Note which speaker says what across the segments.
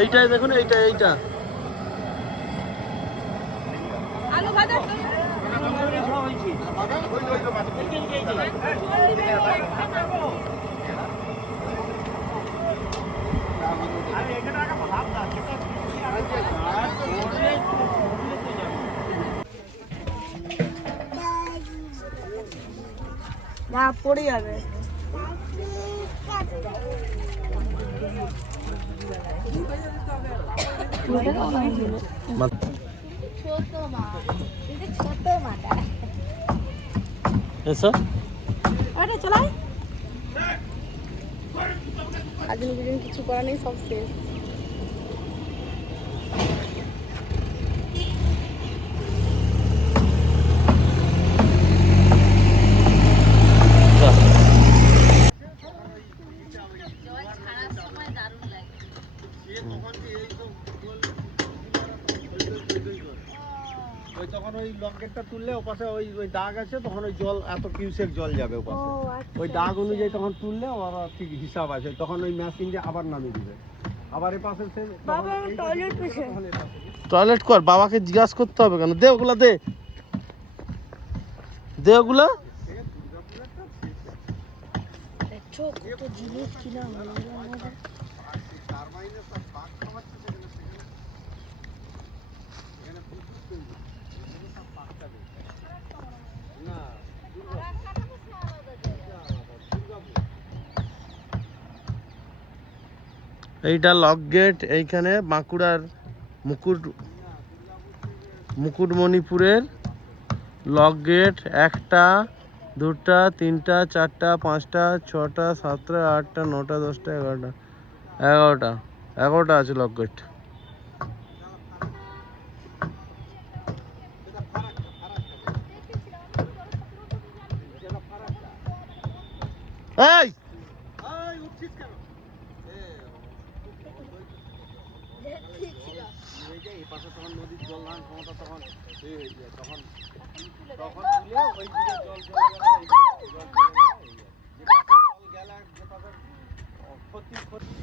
Speaker 1: এইটাই দেখুন এইটা এইটা।
Speaker 2: আলু ভাজার না পড়ে যাবে ছোট মা এটা ছোট মাটা
Speaker 1: এসো।
Speaker 2: আরে চলাই। আজ কিছু করার নেই সব শেষ।
Speaker 1: ওই তখন ওই লকেটটা তুললে ওপাশে ওই ওই দাগ আছে তখন ওই জল এত কিউসেক জল যাবে ওপাশে। ওই দাগ অনুযায়ী তখন তুললে ওরা ঠিক হিসাব আছে। তখন ওই মেশিন দিয়ে আবার নামিয়ে দিবে। আবার এই পাশে সে
Speaker 2: টয়লেট
Speaker 3: কর বাবাকে জিজ্ঞাসা করতে হবে কেন? দে ওগুলা দে। দে ওগুলা।
Speaker 2: কত জিনিস কিনা।
Speaker 3: এইটা লক গেট এইখানে বাঁকুড়ার মুকুট, মুকুটমণিপুরের লক গেট একটা, দুটা, তিনটা, চারটা, পাঁচটা, ছটা, সাতটা, আটটা, নটা, দশটা, এগারোটা। এগারোটা। এগারোটা আছে লক গেট এই!
Speaker 1: এই পাশে তখন নদীর জল ধারণ ক্ষমতা তখন এই হয়ে যায়, তখন তখন তুলে ওই দিকে জল জল গেলে ক্ষতি ক্ষতি।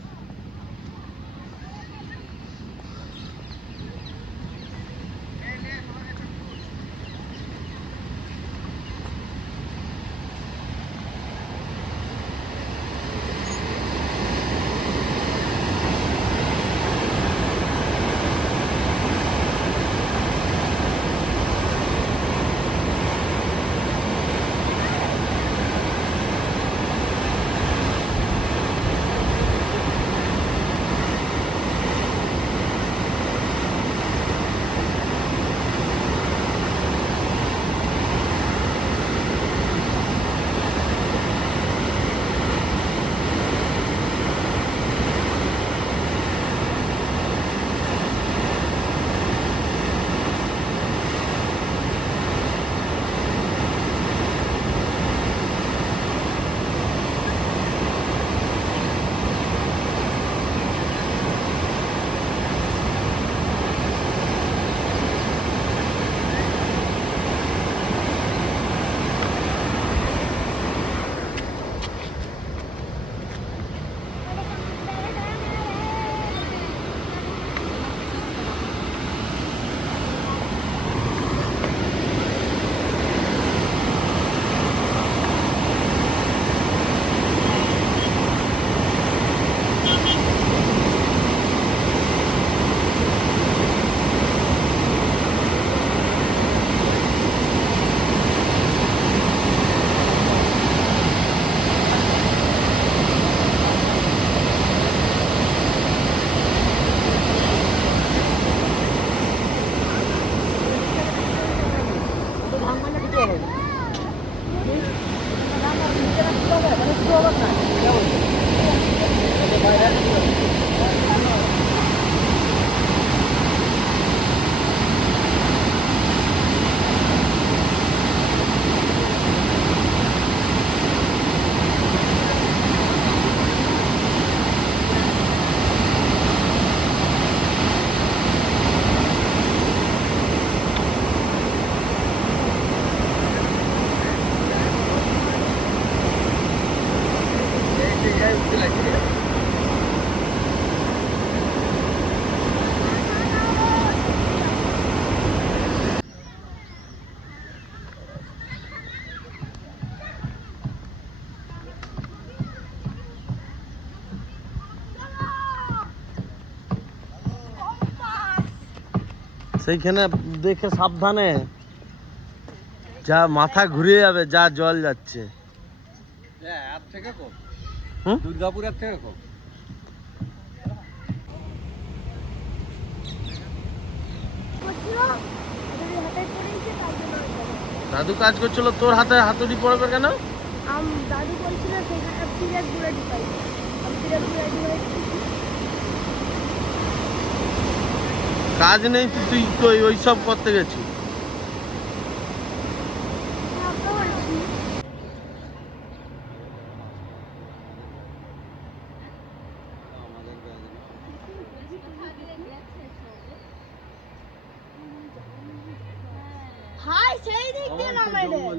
Speaker 3: সেইখানে দেখে সাবধানে। যা মাথা ঘুরে যাবে যা জল যাচ্ছে।
Speaker 1: হ্যাঁ? দুর্গাপুরের থেকে কম।
Speaker 3: দাদু কাজ করছিল তোর হাতে হাতুড়ি পড়বে কেন?
Speaker 2: দাদু বলছিল সেখানে ঢুকাই ঢুকাই
Speaker 3: কাজ নেই তো তুই তো ওই সব করতে গেছিস।
Speaker 2: হাই সেই দিক দিয়ে নামাই রে
Speaker 3: এই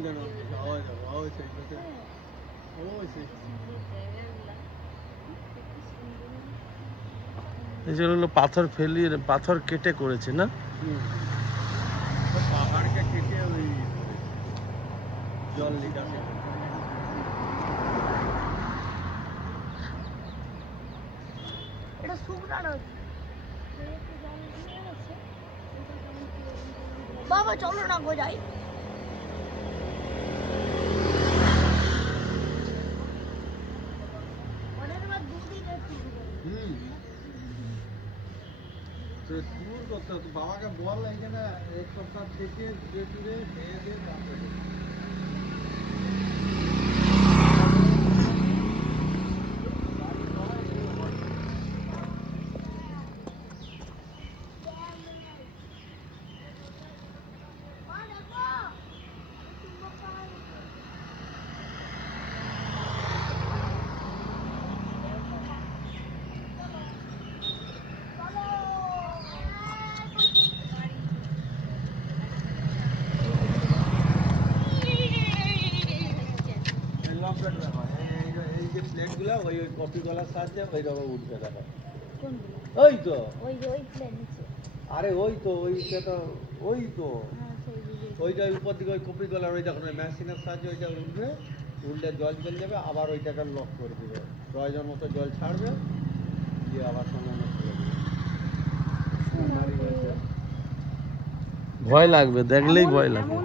Speaker 3: হলো পাথর ফেলি পাথর কেটে করেছে না?
Speaker 1: পাহাড়কে কেটে ওই জল নিকাশে
Speaker 2: এটা শুকনা নদী বাবা চলো না গো যাই।
Speaker 1: Vallahi gene 98 götürü BD bandırıyor. ওই ওই কপি কলার সাহায্যে ওইভাবে উঠবে দেখো ওই তো।
Speaker 2: ওই ওই
Speaker 1: আরে ওই তো ওইটা তো ওই তো।
Speaker 2: হ্যাঁ
Speaker 1: ওইটা উপর দিকে ওই কপি কলার ওই দেখো মেশিনের সাহায্যে ওইটা উঠবে উঠলে জল চলে যাবে আবার ওইটাকে লক করে দেবে। প্রয়োজন মতো জল ছাড়বে দিয়ে আবার সঙ্গে সঙ্গে খুলে দেবে।
Speaker 3: ভয় লাগবে দেখলেই ভয় লাগবে।